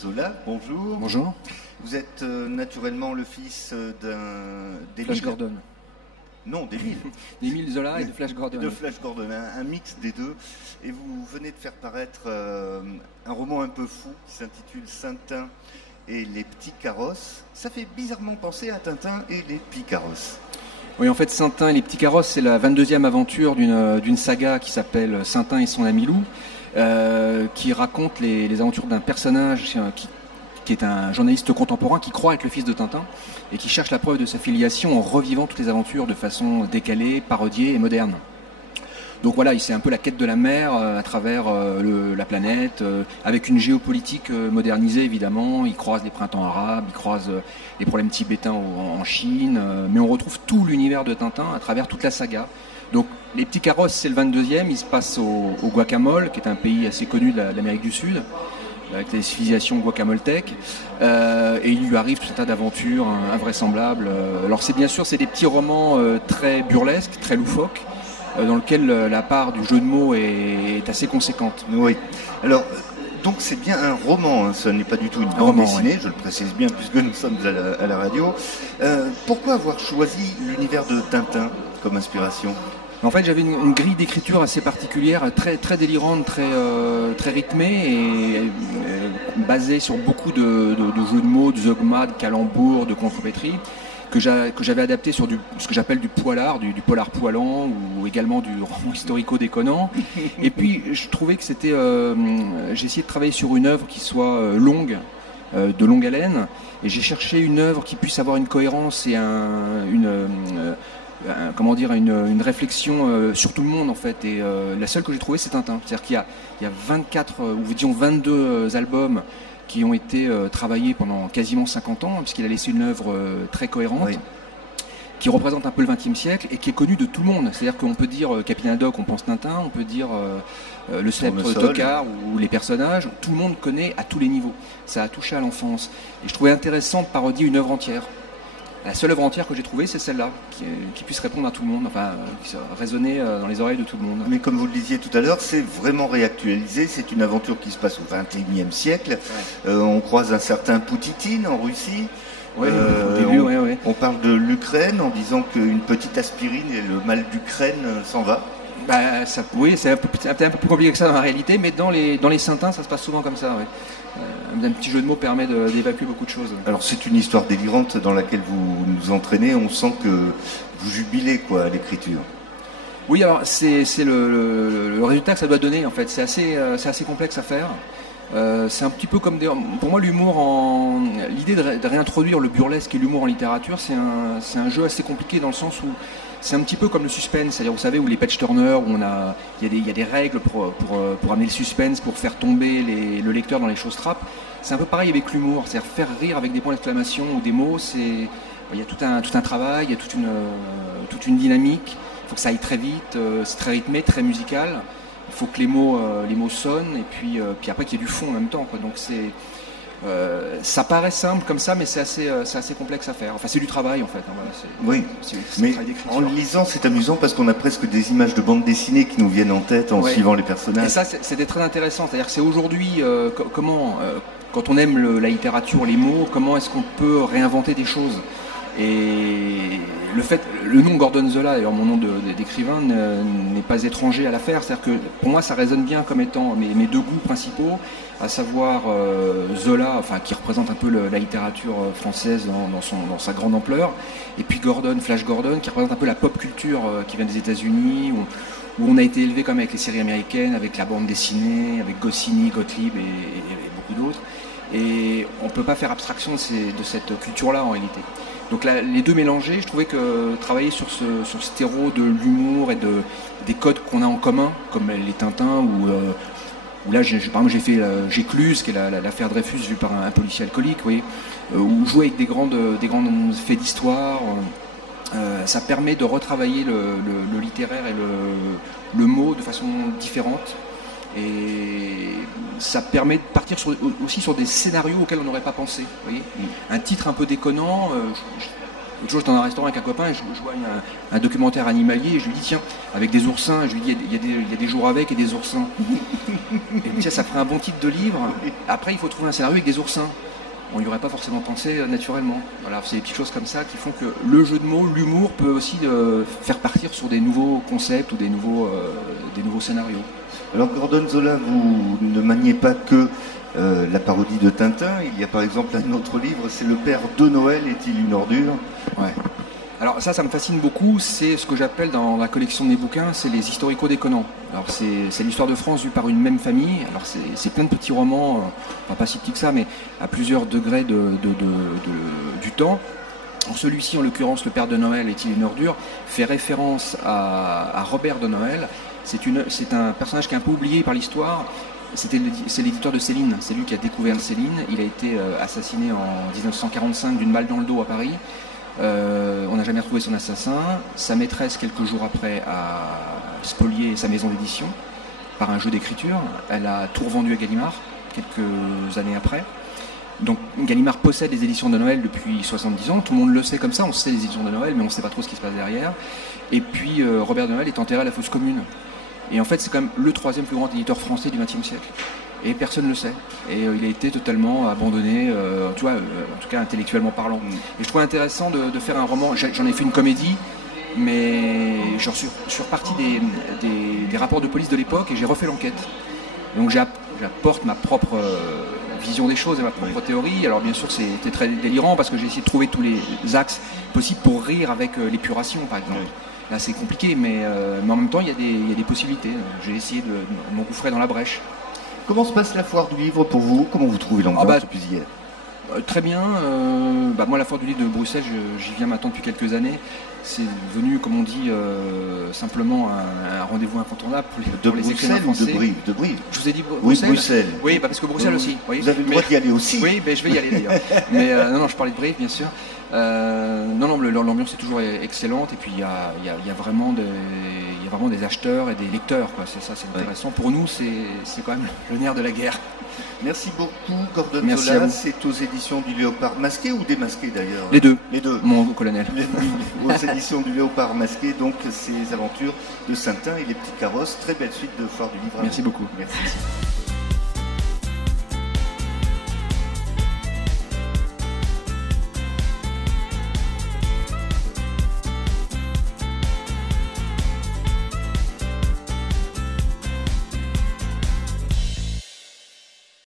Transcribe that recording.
Zola, bonjour. Bonjour. Vous êtes naturellement le fils d'Émile Flash Gordon. Non, d'Émile. D'Émile Zola et de Flash Gordon. De Flash Gordon, un mix des deux. Et vous venez de faire paraître un roman un peu fou qui s'intitule Tintin et les petits carrosses. Ça fait bizarrement penser à Tintin et les petits carrosses. Oui, en fait, Tintin et les petits carrosses, c'est la 22e aventure d'une saga qui s'appelle Tintin et son ami loup, qui raconte les aventures d'un personnage qui est un journaliste contemporain qui croit être le fils de Tintin et qui cherche la preuve de sa filiation en revivant toutes les aventures de façon décalée, parodiée et moderne. Donc voilà, c'est un peu la quête de la mer à travers la planète, avec une géopolitique modernisée évidemment. Il croise les printemps arabes, il croise les problèmes tibétains en Chine, mais on retrouve tout l'univers de Tintin à travers toute la saga. Donc les petits carrosses, c'est le 22e, il se passe au Guacamole, qui est un pays assez connu de l'Amérique du Sud, avec les civilisations guacamoltèques, et il lui arrive tout un tas d'aventures invraisemblables. Alors c'est des petits romans très burlesques, très loufoques, dans lequel la part du jeu de mots est assez conséquente. Oui. Alors, donc c'est bien un roman, hein, ce n'est pas du tout une bande dessinée, oui. Je le précise bien puisque nous sommes à la radio. Pourquoi avoir choisi l'univers de Tintin comme inspiration ? En fait, j'avais une grille d'écriture assez particulière, très délirante, très rythmée et basée sur beaucoup de jeux de mots, de zeugma, de calembours, de contrepétrie, que j'avais adapté sur ce que j'appelle du poilard, du polar poilant ou également du roman historico-déconnant. Et puis, je trouvais que c'était... j'ai essayé de travailler sur une œuvre qui soit longue, de longue haleine, et j'ai cherché une œuvre qui puisse avoir une cohérence et une réflexion sur tout le monde en fait, et la seule que j'ai trouvée c'est Tintin. C'est-à-dire qu'il y a 24 ou disons 22 albums qui ont été travaillés pendant quasiment 50 ans, puisqu'il a laissé une œuvre très cohérente, oui, qui représente un peu le XXe siècle et qui est connue de tout le monde. C'est-à-dire qu'on peut dire Capitaine Haddock, on pense Tintin, on peut dire le célèbre Tocard ou les personnages, tout le monde connaît à tous les niveaux. Ça a touché à l'enfance. Et je trouvais intéressant de parodier une œuvre entière. La seule œuvre entière que j'ai trouvée, c'est celle-là, qui puisse répondre à tout le monde, enfin, qui résonner dans les oreilles de tout le monde. Mais comme vous le disiez tout à l'heure, c'est vraiment réactualisé, c'est une aventure qui se passe au XXIe siècle. Ouais. On croise un certain Poutitine en Russie. Oui, au début, oui. On parle de l'Ukraine en disant qu'une petite aspirine et le mal d'Ukraine s'en va. Bah, oui, c'est un peu plus compliqué que ça dans la réalité, mais dans les Tintins, ça se passe souvent comme ça, oui. Un petit jeu de mots permet d'évacuer beaucoup de choses. Alors c'est une histoire délirante dans laquelle vous nous entraînez, on sent que vous jubilez à l'écriture. Oui, alors c'est le résultat que ça doit donner en fait, c'est assez complexe à faire. C'est un petit peu comme pour moi l'humour, l'idée de réintroduire le burlesque et l'humour en littérature, c'est un jeu assez compliqué dans le sens où c'est un petit peu comme le suspense, c'est-à-dire vous savez où les page turners, où il y a des règles pour amener le suspense, pour faire tomber le lecteur dans les choses trappes. C'est un peu pareil avec l'humour, c'est-à-dire faire rire avec des points d'exclamation ou des mots. Il y a tout un travail, il y a toute une dynamique. Il faut que ça aille très vite, c'est très rythmé, très musical. Il faut que les mots sonnent et puis après qu'il y ait du fond en même temps, quoi. Donc ça paraît simple comme ça, mais c'est assez complexe à faire. Enfin, c'est du travail en fait. Voilà, oui, mais en le lisant, c'est amusant parce qu'on a presque des images de bande dessinée qui nous viennent en tête en suivant les personnages. Et ça, c'était très intéressant. C'est-à-dire que c'est aujourd'hui quand on aime la littérature, les mots, comment est-ce qu'on peut réinventer des choses. Et le nom Gordon Zola, d'ailleurs mon nom d'écrivain, n'est pas étranger à l'affaire. C'est-à-dire que pour moi, ça résonne bien comme étant mes deux goûts principaux, à savoir Zola, enfin qui représente un peu la littérature française dans sa grande ampleur, et puis Flash Gordon, qui représente un peu la pop culture qui vient des États-Unis, où on a été élevé comme avec les séries américaines, avec la bande dessinée, avec Goscinny, Gottlieb et beaucoup d'autres. Et on ne peut pas faire abstraction de cette culture-là en réalité. Donc là, les deux mélangés, je trouvais que travailler sur ce terreau de l'humour et des codes qu'on a en commun, comme les Tintins, où là, par exemple, j'ai fait J'écluse, qui est l'affaire Dreyfus vue par un policier alcoolique, vous voyez, où jouer avec des grandes faits d'histoire, ça permet de retravailler le littéraire et le mot de façon différente. Et ça permet de partir aussi sur des scénarios auxquels on n'aurait pas pensé. Vous voyez, un titre un peu déconnant, L'autre jour, j'étais dans un restaurant avec un copain et je vois un documentaire animalier et je lui dis tiens, avec des oursins, je lui dis il y a des jours avec et des oursins. Et puis ça ferait un bon titre de livre. Après, il faut trouver un scénario avec des oursins. On n'y aurait pas forcément pensé naturellement. Voilà, c'est des petites choses comme ça qui font que le jeu de mots, l'humour peut aussi faire partir sur des nouveaux concepts ou des nouveaux scénarios. Alors Gordon Zola, vous ne maniez pas que la parodie de Tintin. Il y a par exemple un autre livre, c'est Le Père de Noël est-il une ordure? Ouais. Alors ça me fascine beaucoup, c'est ce que j'appelle dans la collection de mes bouquins, c'est les historico déconnants. Alors c'est l'histoire de France vue par une même famille, alors c'est plein de petits romans, pas si petits que ça, mais à plusieurs degrés du temps. Celui-ci, en l'occurrence, Le Père de Noël est-il une ordure, fait référence à Robert de Noël. C'est un personnage qui est un peu oublié par l'histoire. C'est l'éditeur de Céline, c'est lui qui a découvert Céline. Il a été assassiné en 1945 d'une balle dans le dos à Paris. On n'a jamais retrouvé son assassin. Sa maîtresse, quelques jours après, a spolié sa maison d'édition par un jeu d'écriture. Elle a tout revendu à Gallimard, quelques années après. Donc Gallimard possède les éditions de Noël depuis 70 ans. Tout le monde le sait comme ça, on sait les éditions de Noël, mais on ne sait pas trop ce qui se passe derrière. Et puis Robert de Noël est enterré à la fosse commune. Et en fait, c'est quand même le troisième plus grand éditeur français du XXe siècle. Et personne ne le sait. Et il a été totalement abandonné, tu vois, en tout cas intellectuellement parlant. Et je trouve intéressant de faire un roman. J'en ai fait une comédie, mais je suis reparti des rapports de police de l'époque et j'ai refait l'enquête. Donc j'apporte ma propre vision des choses et ma propre théorie. Alors bien sûr, c'était très délirant parce que j'ai essayé de trouver tous les axes possibles pour rire avec l'épuration, par exemple. Là, c'est compliqué, mais en même temps, il y a des possibilités. J'ai essayé de m'engouffrer dans la brèche. Comment se passe la foire du livre pour vous? Comment vous trouvez l'ambiance depuis hier? Très bien. Moi, la foire du livre de Bruxelles, j'y viens maintenant depuis quelques années. C'est devenu, comme on dit, simplement un rendez-vous incontournable pour les écrivains français. De Brive. Je vous ai dit Bruxelles. Oui, Bruxelles. Oui, parce que Bruxelles aussi. Oui. Vous avez le droit d'y aller aussi. Oui, je vais y aller d'ailleurs. Mais non, je parlais de Brive, bien sûr. Non, l'ambiance est toujours excellente. Et puis il y a vraiment des acheteurs et des lecteurs, quoi. C'est ça, c'est intéressant. Pour nous, c'est quand même le nerf de la guerre. Merci beaucoup, Gordon Merci Zola. C'est aux éditions du Léopard Masqué ou démasqué d'ailleurs? Les deux. Les deux. Mon colonel. Aux éditions du Léopard Masqué, donc ces aventures de Saintin et les petits carrosses. Très belle suite de foire du livre. Merci beaucoup. Merci.